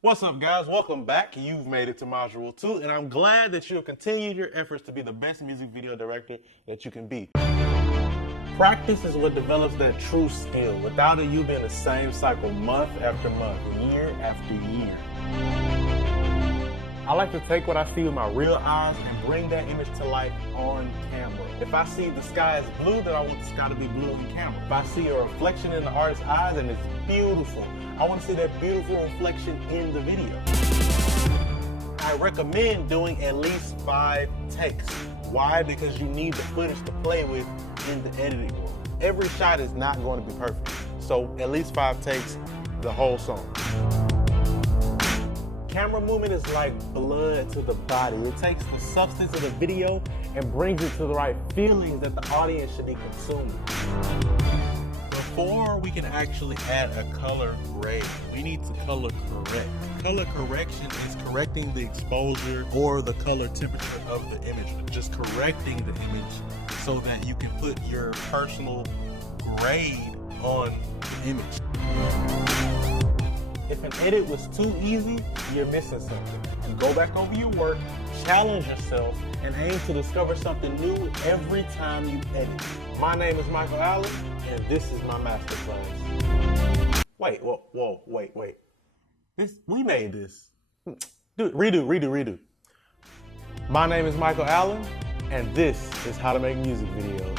What's up, guys? Welcome back. You've made it to Module 2, and I'm glad that you have continued your efforts to be the best music video director that you can be. Practice is what develops that true skill. Without it, you'll be in the same cycle month after month, year after year. I like to take what I see with my real eyes and bring that image to life on camera. If I see the sky is blue, then I want the sky to be blue on camera. If I see a reflection in the artist's eyes and it's beautiful, I want to see that beautiful reflection in the video. I recommend doing at least 5 takes. Why? Because you need the footage to play with in the editing room. Every shot is not going to be perfect. So at least 5 takes, the whole song. Camera movement is like blood to the body. It takes the substance of the video and brings it to the right feelings that the audience should be consuming. Before we can actually add a color grade, we need to color correct. Color correction is correcting the exposure or the color temperature of the image. Just correcting the image so that you can put your personal grade on the image. If an edit was too easy, you're missing something. You go back over your work, challenge yourself, and aim to discover something new every time you edit. My name is Michael Allen, and this is my masterclass. Wait, wait. We made this. Redo. My name is Michael Allen, and this is how to make music videos.